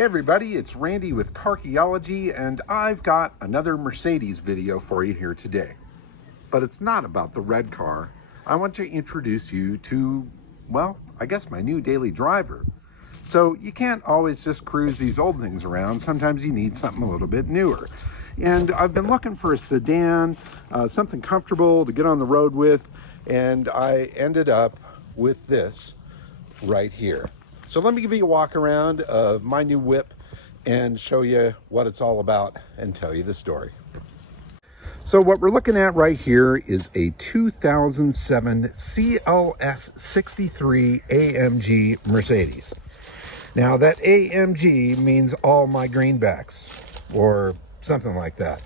Hey everybody, it's Randy with Carchaeology, and I've got another Mercedes video for you here today. But it's not about the red car. I want to introduce you to, well, I guess my new daily driver. So you can't always just cruise these old things around. Sometimes you need something a little bit newer. And I've been looking for a sedan, something comfortable to get on the road with, and I ended up with this right here. So let me give you a walk around of my new whip and show you what it's all about and tell you the story. So what we're looking at right here is a 2007 CLS63 AMG Mercedes. Now that AMG means all my greenbacks or something like that.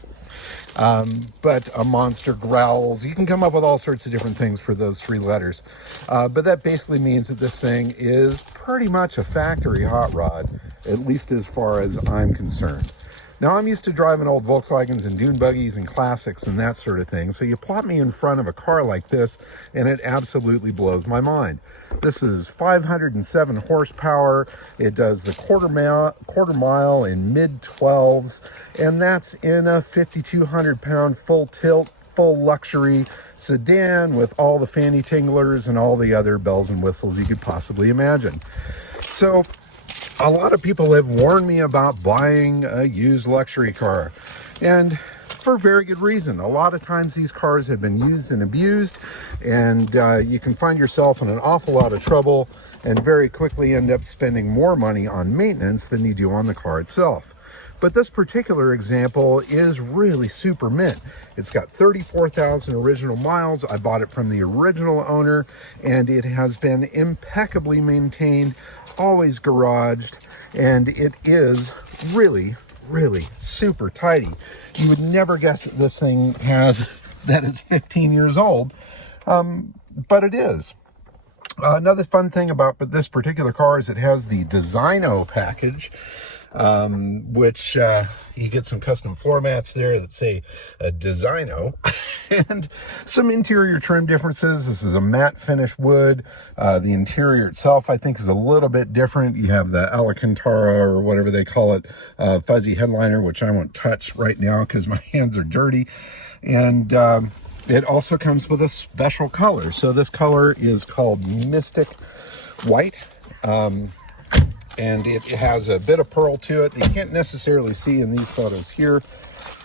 But a monster growls. You can come up with all sorts of different things for those three letters. But that basically means that this thing is pretty much a factory hot rod, at least as far as I'm concerned. Now, I'm used to driving old Volkswagens and dune buggies and classics and that sort of thing. So you plot me in front of a car like this, and it absolutely blows my mind. This is 507 horsepower. It does the quarter mile in mid-12s, and that's in a 5,200 pound full tilt, full luxury sedan with all the fanny tinglers and all the other bells and whistles you could possibly imagine. So a lot of people have warned me about buying a used luxury car, and for very good reason. A lot of times these cars have been used and abused, and you can find yourself in an awful lot of trouble and very quickly end up spending more money on maintenance than you do on the car itself. But this particular example is really super mint. It's got 34,000 original miles. I bought it from the original owner, and it has been impeccably maintained, always garaged, and it is really super tidy. You would never guess that this thing that it's 15 years old, but it is. Another fun thing about this particular car is it has the Designo package, which you get some custom floor mats there that say Designo, and some interior trim differences. This is a matte finish wood. The interior itself, I think, is a little bit different. You have the Alcantara, or whatever they call it, fuzzy headliner, which I won't touch right now because my hands are dirty. And it also comes with a special color. So this color is called Mystic White. And it has a bit of pearl to it that you can't necessarily see in these photos here,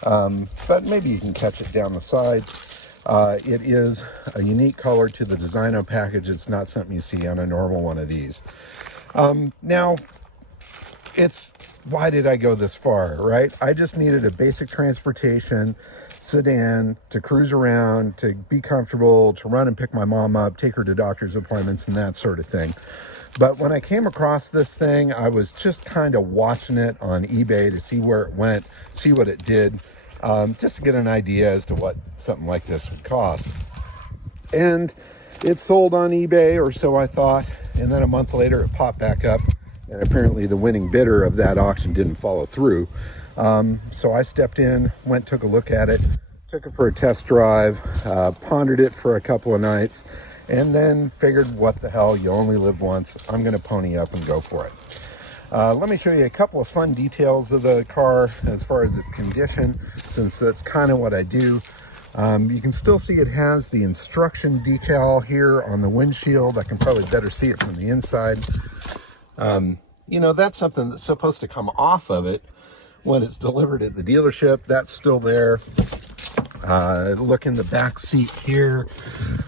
but maybe you can catch it down the side. It is a unique color to the Designo package. It's not something you see on a normal one of these. Now, why did I go this far, right? I just needed a basic transportation sedan to cruise around, to be comfortable, to run and pick my mom up, take her to doctor's appointments and that sort of thing. But when I came across this thing, I was just kind of watching it on eBay to see where it went, see what it did, just to get an idea as to what something like this would cost. And it sold on eBay, or so I thought, and then a month later it popped back up, and apparently the winning bidder of that auction didn't follow through. So I stepped in, took a look at it, took it for a test drive, pondered it for a couple of nights, and then figured, what the hell, you only live once. I'm going to pony up and go for it. Let me show you a couple of fun details of the car as far as its condition, since that's kind of what I do. You can still see it has the instruction decal here on the windshield. I can probably better see it from the inside. You know, that's something that's supposed to come off of it when it's delivered at the dealership. That's still there. Look in the back seat here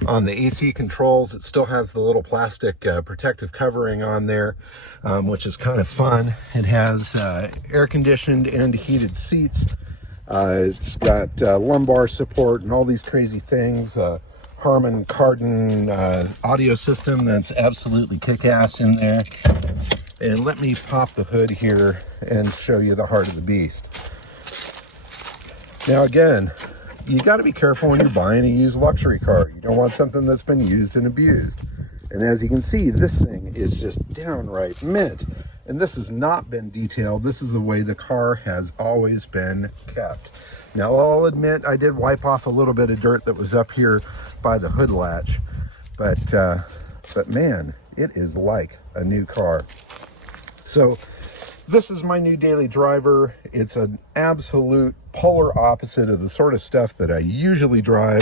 on the AC controls. It still has the little plastic protective covering on there, which is kind of fun. It has air conditioned and heated seats. It's got lumbar support and all these crazy things. Harman Kardon audio system that's absolutely kick-ass in there. And let me pop the hood here and show you the heart of the beast. Now again, you got to be careful when you're buying a used luxury car. You don't want something that's been used and abused. And as you can see, this thing is just downright mint. And this has not been detailed. This is the way the car has always been kept. Now, I'll admit I did wipe off a little bit of dirt that was up here by the hood latch. But man, it is like a new car. So This is my new daily driver. It's an absolute polar opposite of the sort of stuff that I usually drive,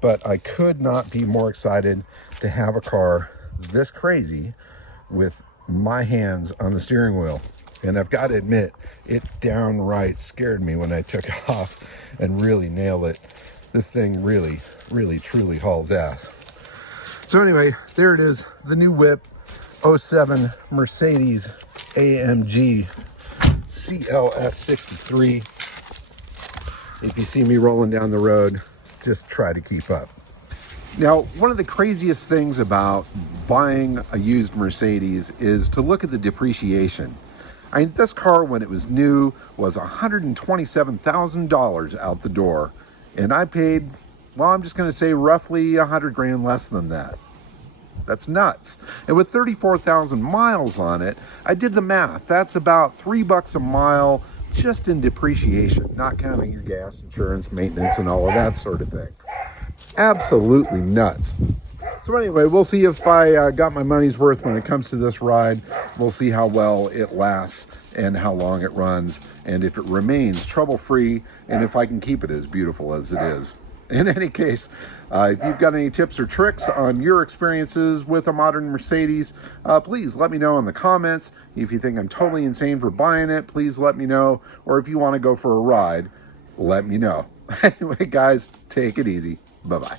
but I could not be more excited to have a car this crazy with my hands on the steering wheel. And I've got to admit, it downright scared me when I took it off and really nailed it. This thing really, truly hauls ass. So anyway, there it is, the new whip, 07 Mercedes AMG CLS63. If you see me rolling down the road, just try to keep up. Now, one of the craziest things about buying a used Mercedes is to look at the depreciation. I mean, this car, when it was new, was $127,000 out the door. And I paid, well, I'm just going to say roughly 100 grand less than that. That's nuts. And with 34,000 miles on it, I did the math. That's about $3 a mile just in depreciation, not counting your gas, insurance, maintenance, and all of that sort of thing. Absolutely nuts. So anyway, we'll see if I got my money's worth when it comes to this ride. We'll see how well it lasts and how long it runs, and if it remains trouble-free, and if I can keep it as beautiful as it is. In any case, if you've got any tips or tricks on your experiences with a modern Mercedes, please let me know in the comments. If you think I'm totally insane for buying it, please let me know. Or if you want to go for a ride, let me know. Anyway, guys, take it easy. Bye-bye.